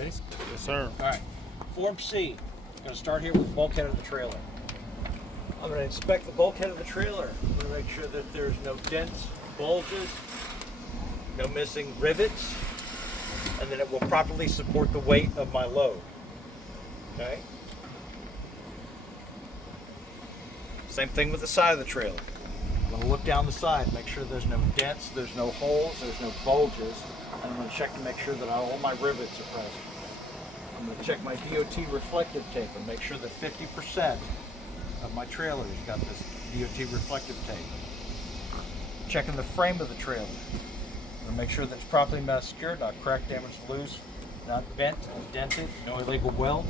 Okay. Yes, sir. All right. Form C. I'm going to start here with the bulkhead of the trailer. I'm going to inspect the bulkhead of the trailer. I'm going to make sure that there's no dents, bulges, no missing rivets, and that it will properly support the weight of my load. Okay? Same thing with the side of the trailer. I'm going to look down the side, make sure there's no dents, there's no holes, there's no bulges, and I'm going to check to make sure that all my rivets are present. I'm going to check my DOT reflective tape and make sure that 50% of my trailer has got this DOT reflective tape. Checking the frame of the trailer. I'm going to make sure that it's properly mounted secured, not cracked, damaged, loose, not bent, dented, no illegal welds.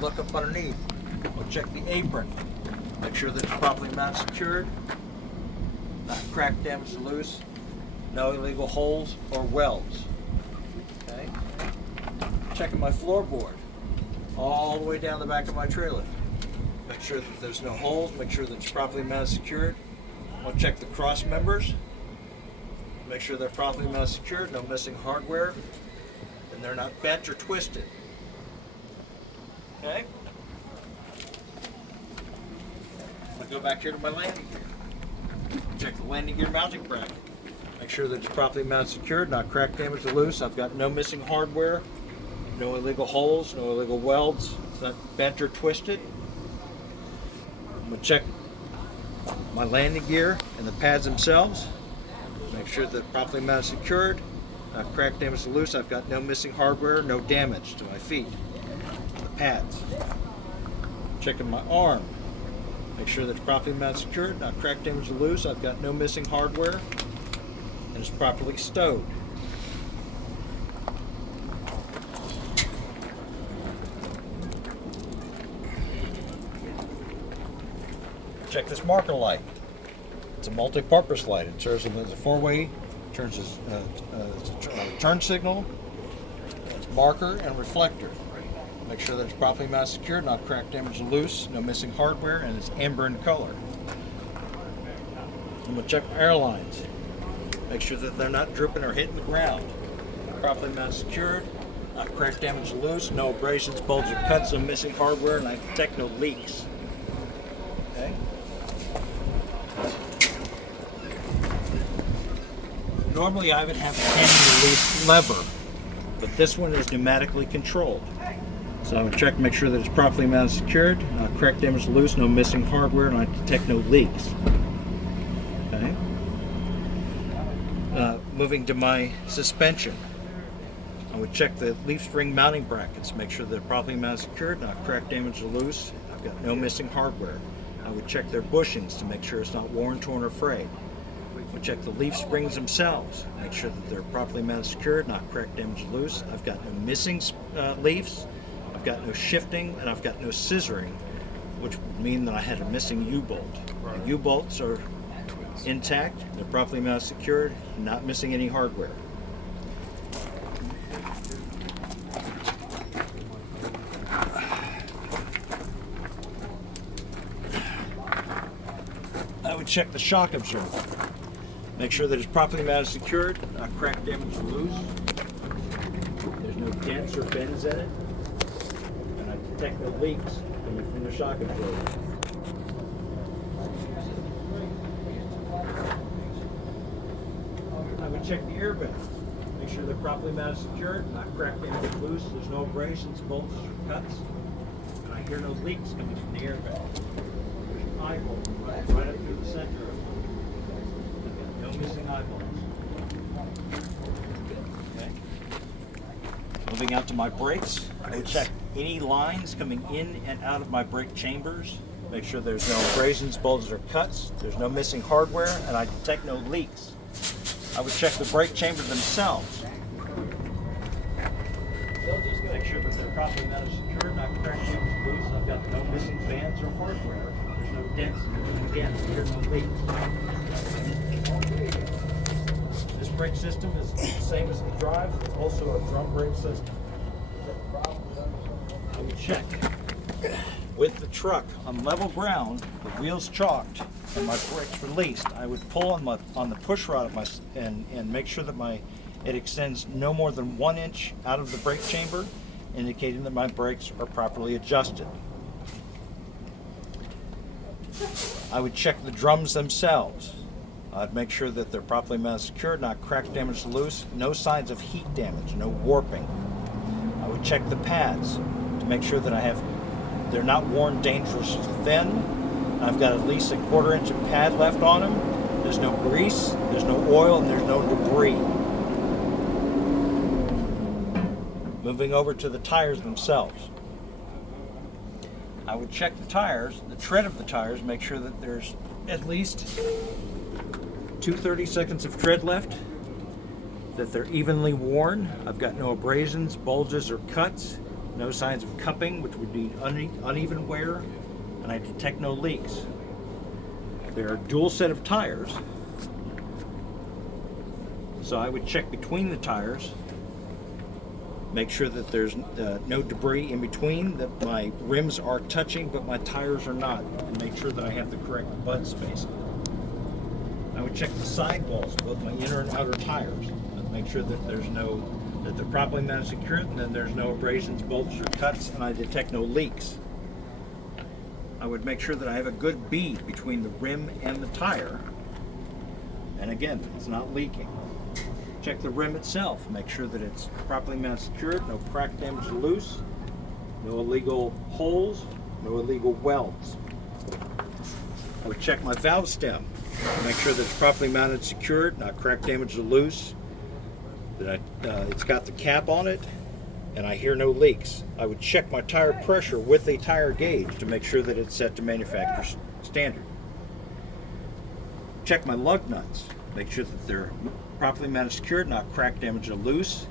Look up underneath. We'll check the apron. Make sure that it's properly mounted secured, not cracked, damaged, loose, no illegal holes or welds. Okay. Checking my floorboard all the way down the back of my trailer. Make sure that there's no holes, make sure that it's properly mounted secured. I'll check the cross members. Make sure they're properly mounted secured, no missing hardware, and they're not bent or twisted. Okay? I'm going to go back here to my landing gear. Check the landing gear mounting bracket. Make sure that it's properly mounted secured, not cracked, damaged, or loose. I've got no missing hardware, no illegal holes, no illegal welds. It's not bent or twisted. I'm going to check my landing gear and the pads themselves. Make sure that they're properly mounted secured, not cracked, damaged, or loose. I've got no missing hardware, no damage to my feet. The pads. Checking my arm. Make sure that it's properly mounted secured, not cracked, damaged, or loose. I've got no missing hardware, and it's properly stowed. Check this marker light. It's a multi-purpose light. It serves as a four-way, turns as a turn signal, it's marker and reflector. Make sure that it's properly mounted secured, not cracked, damaged, or loose, no missing hardware, and it's amber in color. I'm going to check my airlines. Make sure that they're not drooping or hitting the ground. Properly mounted secured, not cracked, damaged, or loose, no abrasions, bulges, or cuts, no missing hardware, and I detect no leaks. Okay? Normally I would have a hand release lever, but this one is pneumatically controlled. So I would check to make sure that it's properly mounted secured, not cracked, damaged, loose, no missing hardware, and I detect no leaks. Okay. Moving to my suspension, I would check the leaf spring mounting brackets, make sure they're properly mounted secured, not cracked, damaged, or loose. I've got no missing hardware. I would check their bushings to make sure it's not worn, torn, or frayed. I would check the leaf springs themselves, make sure that they're properly mounted secured, not cracked, damaged, or loose. I've got no missing leaves. I've got no shifting, and I've got no scissoring, which would mean that I had a missing U-bolt. The U-bolts are intact, they're properly mounted secured, not missing any hardware. I would check the shock absorber. Make sure that it's properly mounted secured, not cracked, damaged, or loose. There's no dents or bends in it. And I detect no leaks coming from the shock absorber. I would check the air vents. Make sure they're properly mounted secured, not cracked, damaged, or loose. There's no abrasions, bulges, or cuts. And I hear no leaks coming from the air vent. There's an eyeball right up through the center of it. No missing eyeballs. Okay. Moving out to my brakes, I would check any lines coming in and out of my brake chambers. Make sure there's no abrasions, bulges, or cuts. There's no missing hardware, and I detect no leaks. I would check the brake chambers themselves. Make sure that they're properly mounted secured, not cracked, damaged, loose. I've got no missing bands or hardware. There's no dents. Again, there's no leaks. This brake system is the same as the drive. It's also a drum brake system. I would check with the truck on level ground, the wheels chalked, and my brakes released. I would pull on the push rod of and make sure that my It extends no more than 1 inch out of the brake chamber, indicating that my brakes are properly adjusted. I would check the drums themselves. I'd make sure that they're properly mounted, secured, not cracked, damaged, loose, no signs of heat damage, no warping. I would check the pads to make sure that they're not worn dangerously thin. I've got at least a 1/4 inch of pad left on them. There's no grease, there's no oil, and there's no debris. Moving over to the tires themselves. I would check the tires, the tread of the tires, make sure that there's at least 2 seconds of tread left, that they're evenly worn. I've got no abrasions, bulges, or cuts, no signs of cupping, which would be uneven wear, and I detect no leaks. There are a dual set of tires, so I would check between the tires, make sure that there's no debris in between, that my rims are touching but my tires are not, and make sure that I have the correct bud spacing. I would check the sidewalls, both my inner and outer tires, and make sure that they're properly mounted, secured, and then there's no abrasions, bulges, or cuts, and I detect no leaks. I would make sure that I have a good bead between the rim and the tire, and again, it's not leaking. Check the rim itself, make sure that it's properly mounted, secured, no crack, damage, or loose, no illegal holes, no illegal welds. I would check my valve stem, make sure that it's properly mounted, secured, not crack, damaged, or loose, that it's got the cap on it, and I hear no leaks. I would check my tire pressure with a tire gauge to make sure that it's set to manufacturer's standard. Check my lug nuts, make sure that they're properly mounted, secured, not crack, damaged, or loose.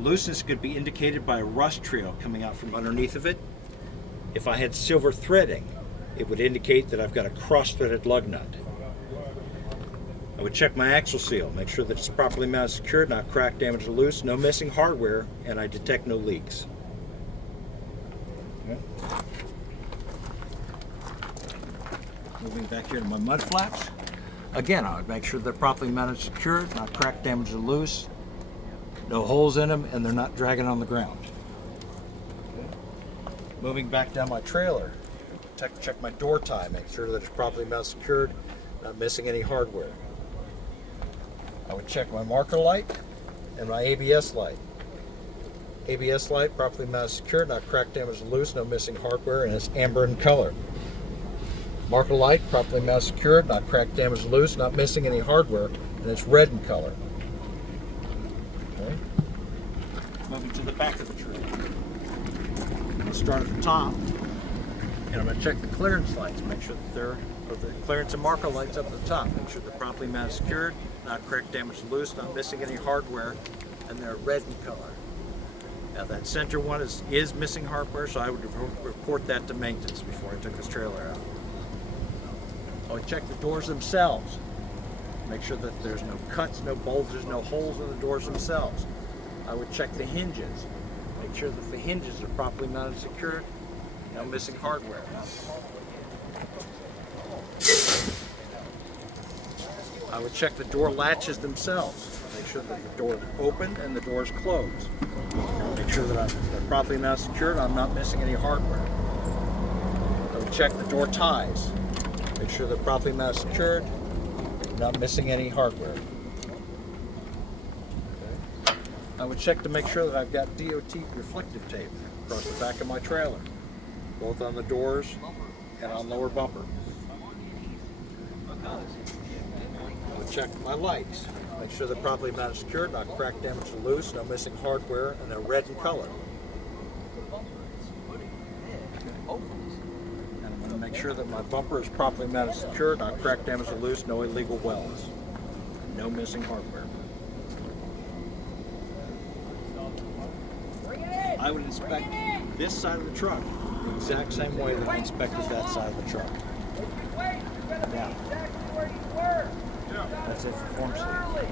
Looseness could be indicated by a rust trail coming out from underneath of it. If I had silver threading, it would indicate that I've got a cross-threaded lug nut. I would check my axle seal, make sure that it's properly mounted, secured, not cracked, damaged, or loose, no missing hardware, and I detect no leaks. Okay. Moving back here to my mud flaps. Again, I would make sure they're properly mounted, secured, not cracked, damaged, or loose, no holes in them, and they're not dragging on the ground. Okay. Moving back down my trailer, check my door tie, make sure that it's properly mounted, secured, not missing any hardware. I would check my marker light and my ABS light. ABS light, properly mounted, secured, not cracked, damaged, or loose, no missing hardware, and it's amber in color. Marker light, properly mounted, secured, not cracked, damaged, or loose, not missing any hardware, and it's red in color. Okay. Moving to the back of the trailer. I'm going to start at the top, and I'm going to check the clearance lights, make sure that the clearance and marker lights up at the top, make sure they're properly mounted, secured, not cracked, damaged, or loose, not missing any hardware, and they're red in color. Now that center one is missing hardware, so I would report that to maintenance before I took this trailer out. I would check the doors themselves, make sure that there's no cuts, no bulges, no holes in the doors themselves. I would check the hinges, make sure that the hinges are properly mounted, secured, no missing hardware. I would check the door latches themselves, make sure that the door is open and the door is closed. Make sure that they're properly mounted, secured, I'm not missing any hardware. I would check the door ties, make sure they're properly mounted, secured, not missing any hardware. Okay. I would check to make sure that I've got DOT reflective tape across the back of my trailer, both on the doors and on lower bumper. I would check my lights, make sure they're properly mounted, secured, not cracked, damaged, or loose, no missing hardware, and they're red in color. And I'm going to make sure that my bumper is properly mounted, secured, not cracked, damaged, or loose, no illegal welds, no missing hardware. I would inspect this side of the truck the exact same way that I inspected that side of the truck. Now, that's it for form safety.